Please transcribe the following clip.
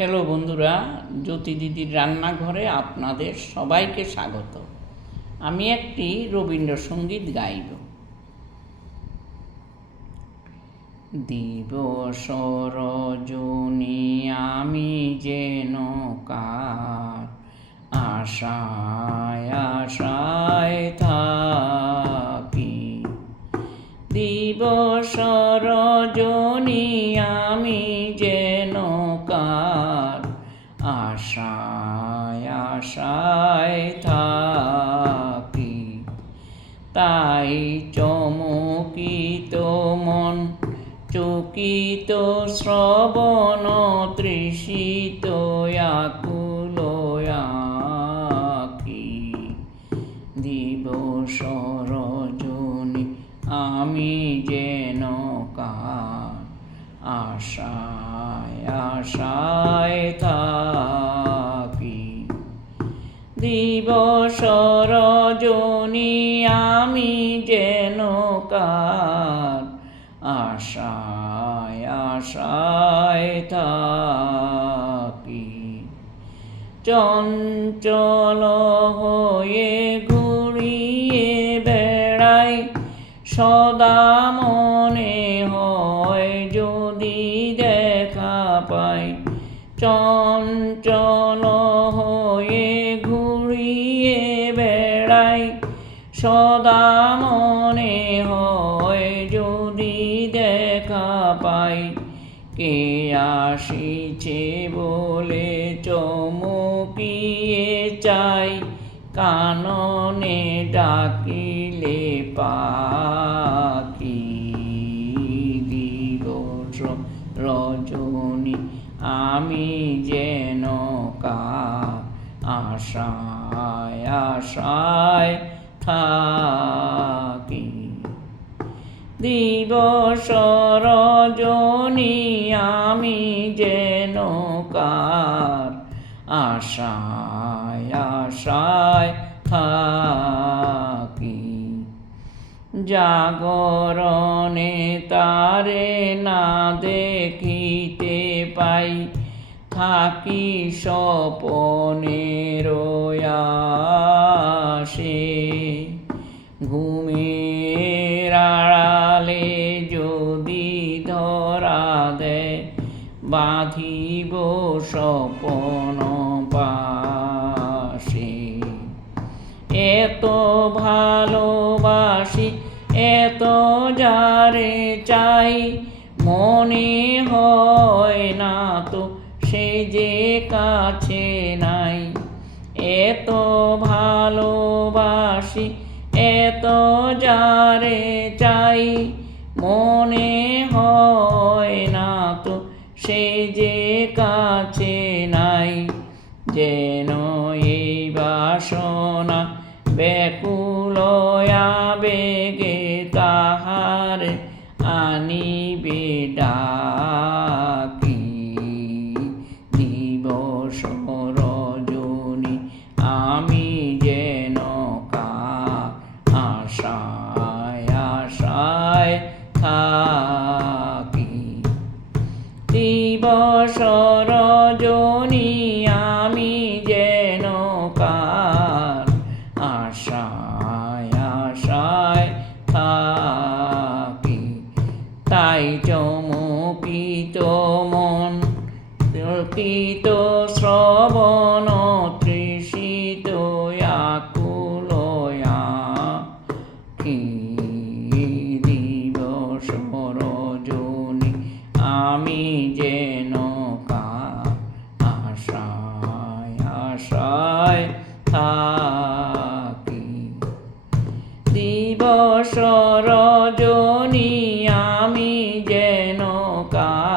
Hello বন্ধুরা, জ্যোতি দিদির রান্নাঘরে আপনাদের সবাইকে স্বাগত। আমি একটি রবীন্দ্রসঙ্গীত গাইব। দিবস রজনী আমি যেন কার আশায় আশায় থাকি। দিবস রজনী আমি যেন কার আশায় আশায় থাকি। তাই চমকিত মন, চকিত শ্রবণ, তৃষিত আকুল আঁখি। দিবস রজনী আমি যেন কার আশায় আশায় থাকি। দিবস রজনী আমি যেন কার আশায় আশায় থাকি। চঞ্চল হয়ে ঘুরিয়ে বেড়াই, সদা মনে হয় যদি দেখা পাই। চঞ্চল হয়ে ঘুরিয়ে বেড়াই, সদা মনে হয় যদি দেখা পাই। কে আসিছে বলে চমকিয়ে চাই, কাননে ডাকিলে পাখি। দিবস রজনী আমি যেন কার আশায় আশায় থাকি। দিবস রজনী আমি যেন কার আশায় আশায় থাকি। জাগরণে তারে না দেখিতে পাই, থাকি স্বপনের আশে। ঘুমের আড়ালে যদি ধরা দেয়, বাঁধিব স্বপন পাশে। এত ভালোবাসি, এত যারে চাই, মনে হয় না তো সে যে কাছে নাই। এত ভালোবাসি, এত যারে চাই, মনে হয় না তো সে যে কাছে নাই। যেন এই বাসনা ব্যাকুল আবেগে তাহার আনিবে ডাকি। দিবস রজনী আমি যেন কার আশায় আশায় থাকি। দিবস রজনী আমি যেন কার আশায় আশায় থাকি। তাই চমকিত মন, চকিত শ্রবণ, তৃষিত আকুল আঁখি। দিবস রজনী আমি যেন কার আশায় আশায় থাকি। দিবস রজনী আমি যেন কার